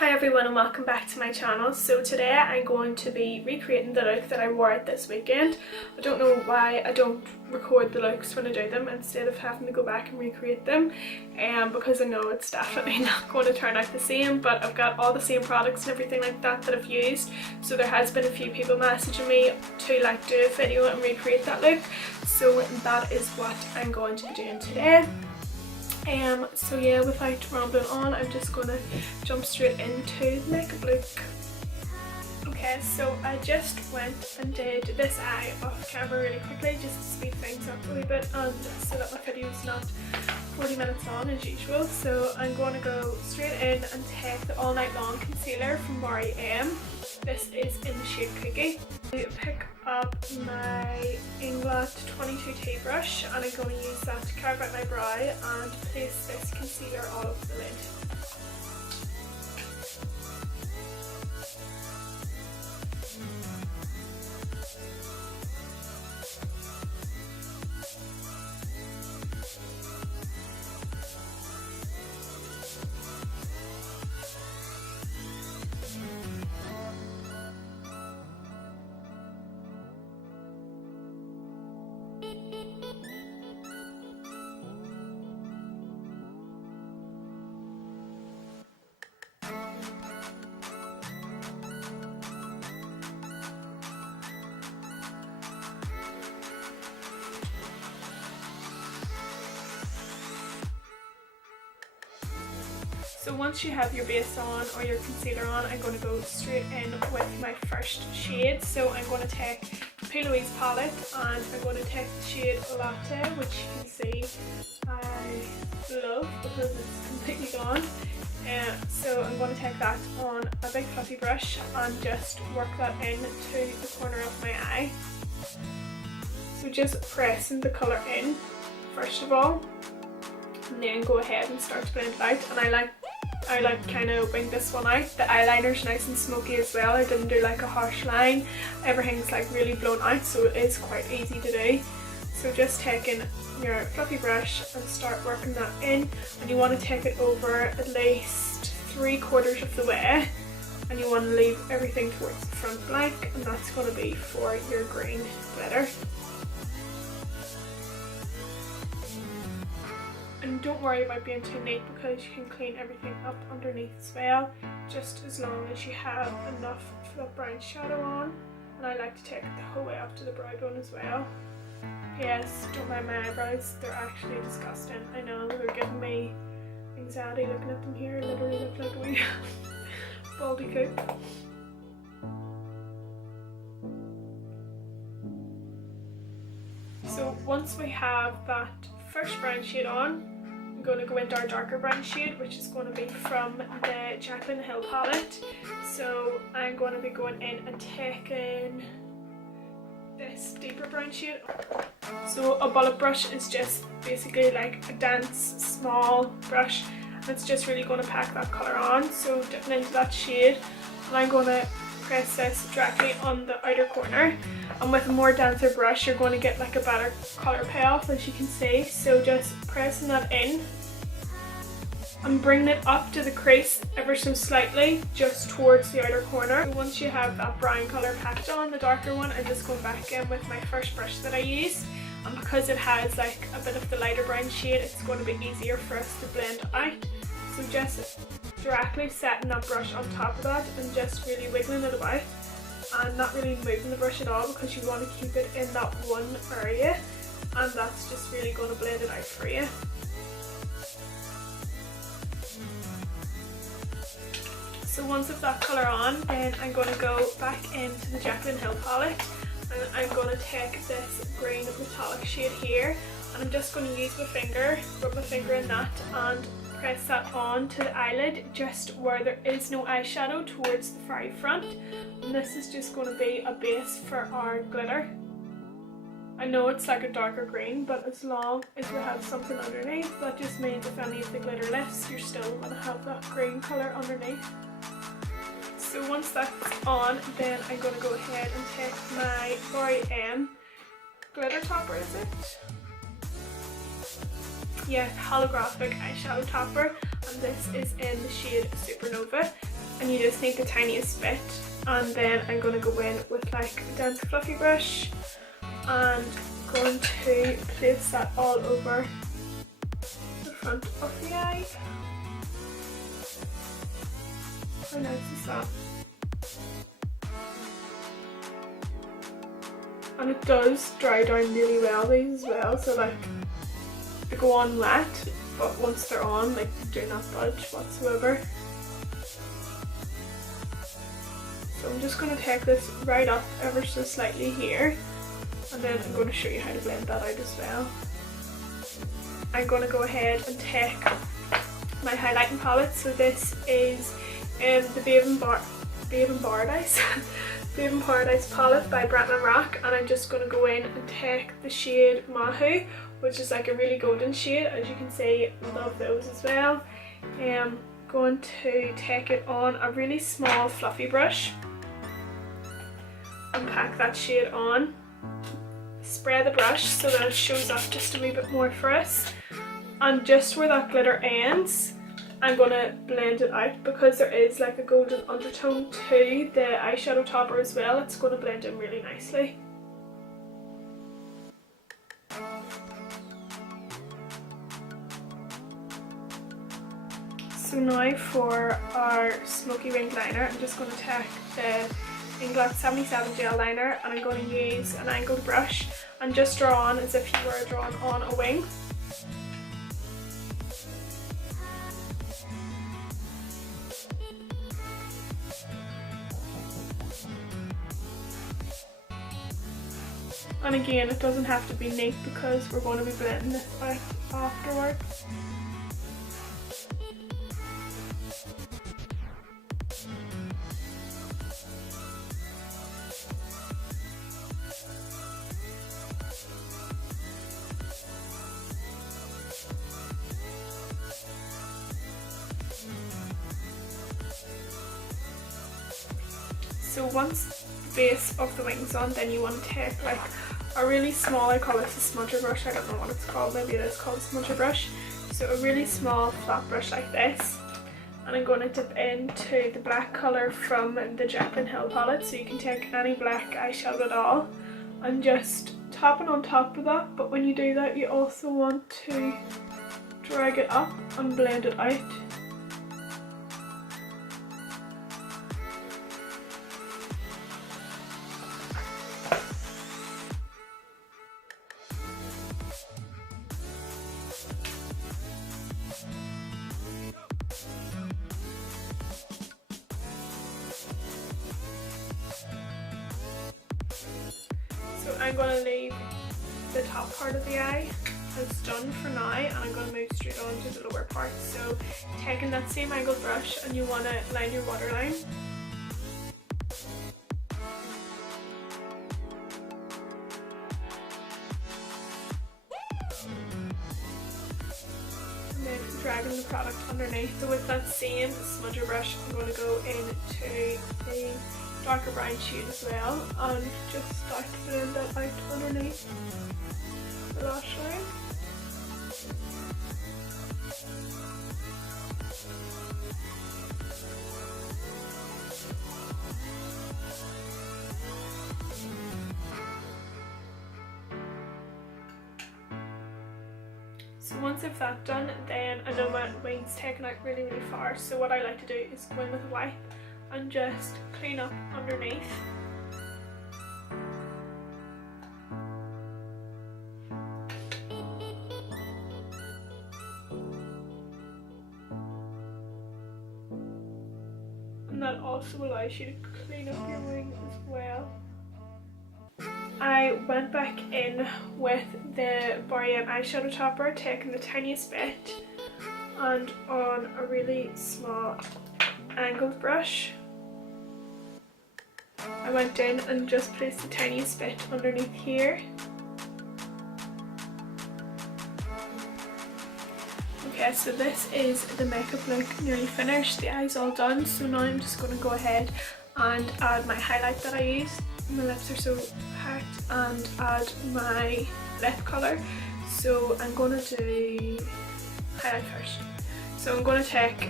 Hi everyone and welcome back to my channel. So today I'm going to be recreating the look that I wore out this weekend. I don't know why I don't record the looks when I do them instead of having to go back and recreate them, because I know it's definitely not going to turn out the same, but I've got all the same products and everything like that that I've used, so there has been a few people messaging me to like do a video and recreate that look, so that is what I'm going to be doing today. So yeah, without rambling on, I'm just gonna jump straight into the makeup look. Okay, so I just went and did this eye off camera really quickly just to speed things up a wee bit and so that my video is not 40 minutes long as usual. So I'm going to go straight in and take the All Night Long concealer from Morphe. This is in the shade Cookie. I pick up my Inglot 22T brush and I'm going to use that to carve out my brow and place this concealer all over the lid. So once you have your base on or your concealer on, I'm going to go straight in with my first shade. So I'm going to take the Plouise palette and I'm going to take the shade Latte, which you can see I love because it's completely gone. So I'm going to take that on a big fluffy brush and just work that into the corner of my eye. So just pressing the colour in first of all, and then go ahead and start to blend it out. And I like kind of wing this one out. The eyeliner's nice and smoky as well. I didn't do like a harsh line. Everything's like really blown out, so it is quite easy to do. So just taking your fluffy brush and start working that in, and you want to take it over at least 3/4 of the way, and you want to leave everything towards the front blank, and that's going to be for your green glitter. And don't worry about being too neat because you can clean everything up underneath as well, just as long as you have enough for that brown shadow on. And I like to take it the whole way up to the brow bone as well. Yes, don't mind my eyebrows, they're actually disgusting. I know, they're giving me anxiety looking at them here. Literally look like a wee baldy cook. So once we have that first brown shade on, I'm going to go into our darker brown shade, which is going to be from the Jacklin Hill palette. So I'm going to be going in and taking this deeper brown shade. So a bullet brush is just basically like a dense small brush, and it's just really going to pack that colour on. So dipping into that shade, and I'm going to press this directly on the outer corner, and with a more denser brush you're going to get like a better colour payoff, as you can see. So just pressing that in and bringing it up to the crease ever so slightly, just towards the outer corner. So once you have that brown colour packed on, the darker one, I'm just going back in with my first brush that I used, and because it has like a bit of the lighter brown shade, it's going to be easier for us to blend out. So just directly setting that brush on top of that and just really wiggling it about and not really moving the brush at all, because you want to keep it in that one area, and that's just really going to blend it out for you. So once I've that colour on, then I'm going to go back into the Jacklin Hill palette and I'm going to take this green metallic shade here, and I'm just going to use my finger, rub my finger in that and press that on to the eyelid just where there is no eyeshadow, towards the very front. And this is just going to be a base for our glitter. I know it's like a darker green, but as long as we have something underneath, that just means if any of the glitter lifts, you're still going to have that green colour underneath. So once that's on, then I'm going to go ahead and take my L'Oreal glitter topper, is it? Yeah, holographic eyeshadow topper, and this is in the shade Supernova. and you just need the tiniest bit. And then I'm going to go in with like a dense fluffy brush and going to place that all over the front of the eye. How nice is that? And it does dry down really well, these as well, so like they go on wet, but once they're on, like, do not budge whatsoever. So I'm just going to take this right up ever so slightly here, and then I'm going to show you how to blend that out as well. I'm going to go ahead and take my highlighting palette. So this is the Babe in Paradise Babe in Paradise palette by Bretman Rock, and I'm just going to go in and take the shade Mahou, which is like a really golden shade. As you can see, I love those as well. I'm going to take it on a really small fluffy brush and pack that shade on. Spray the brush so that it shows up just a wee bit more for us, and just where that glitter ends I'm going to blend it out, because there is like a golden undertone to the eyeshadow topper as well. It's going to blend in really nicely. So now for our smoky winged liner, I'm just going to take the Inglot 77 gel liner, and I'm going to use an angled brush and just draw on as if you were drawing on a wing. And again, it doesn't have to be neat because we're going to be blending this out afterwards. So once the base of the wing's on, then you want to take like a really small, I call this a smudger brush, I don't know what it's called, maybe it is called a smudger brush. So a really small flat brush like this, and I'm going to dip into the black colour from the Jacklin palette. So you can take any black eyeshadow at all and just tap it on top of that, but when you do that you also want to drag it up and blend it out. I'm going to leave the top part of the eye as done for now, and I'm going to move straight on to the lower part. So taking that same angled brush, and you want to line your waterline. And then dragging the product underneath. So with that same smudger brush, I'm going to go into the darker brown shade as well, and just start to blend that out underneath the lash line. So once I've that done, then I know my wing's taken out really far, so what I like to do is go in with a wipe and just clean up underneath. And that also allows you to clean up your wing as well. I went back in with the Boreum eyeshadow topper, taking the tiniest bit and on a really small angled brush, I went in and just placed the tiniest bit underneath here. Okay, so this is the makeup look nearly finished. The eye's all done, so now I'm just going to go ahead and add my highlight that I used. My lips are so packed, and add my lip colour. So I'm going to do highlight first. So I'm going to take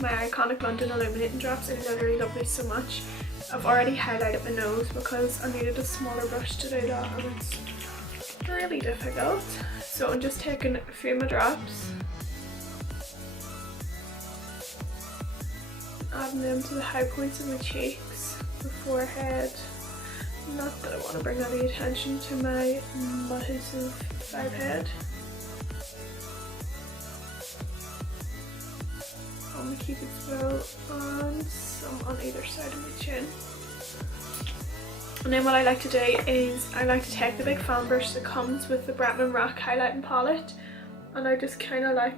my Iconic London illuminating drops. I literally love these so much. I've already highlighted my nose because I needed a smaller brush to do that, and it's really difficult. So I'm just taking a few of my drops, adding them to the high points of my cheeks, the forehead. Not that I want to bring any attention to my massive vibe head. On my cupid's bow and some on either side of my chin. And then what I like to do is I like to take the big fan brush that comes with the Bretman Rock highlighting palette, and I just kind of like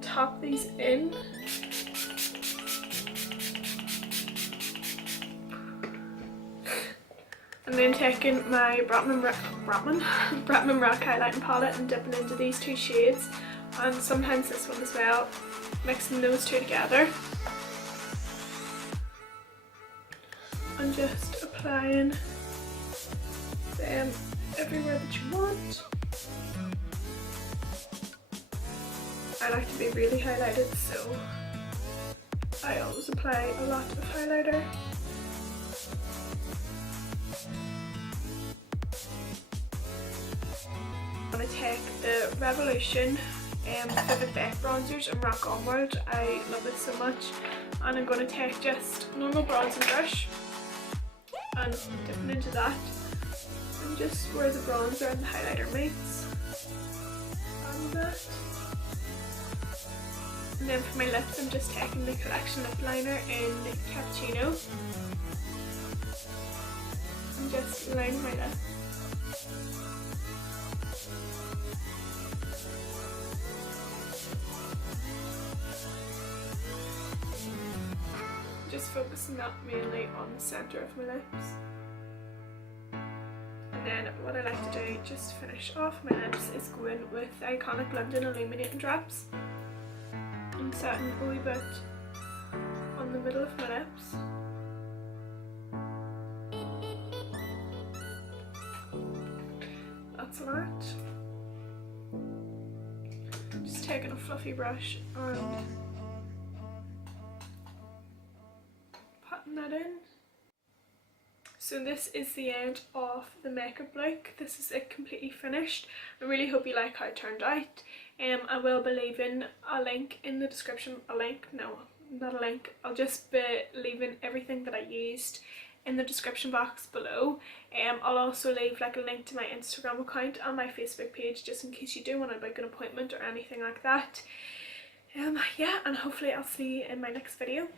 tap these in. And then taking my Bretman Rock highlighting palette and dipping into these two shades, and sometimes this one as well, mixing those two together. And just applying them everywhere that you want. I like to be really highlighted, so I always apply a lot of highlighter. I'm going to take the Revolution Vivid Baked bronzers and Rock Onward. I love this so much, and I'm going to take just normal bronzing brush and dipping into that, and just where the bronzer and the highlighter meets, add that. And then for my lips, I'm just taking the Collection lip liner in Cappuccino and just line my lips. Just focusing that mainly on the centre of my lips. And then what I like to do just to finish off my lips is go in with the Iconic London illuminating drops and setting a wee bit on the middle of my lips. That's a lot. Just taking a fluffy brush and that in. So this is the end of the makeup look. This is it completely finished. I really hope you like how it turned out. I will be leaving a link in the description. I'll just be leaving everything that I used in the description box below. I'll also leave like a link to my Instagram account and my Facebook page, just in case you do want to book an appointment or anything like that. Yeah, and hopefully I'll see you in my next video.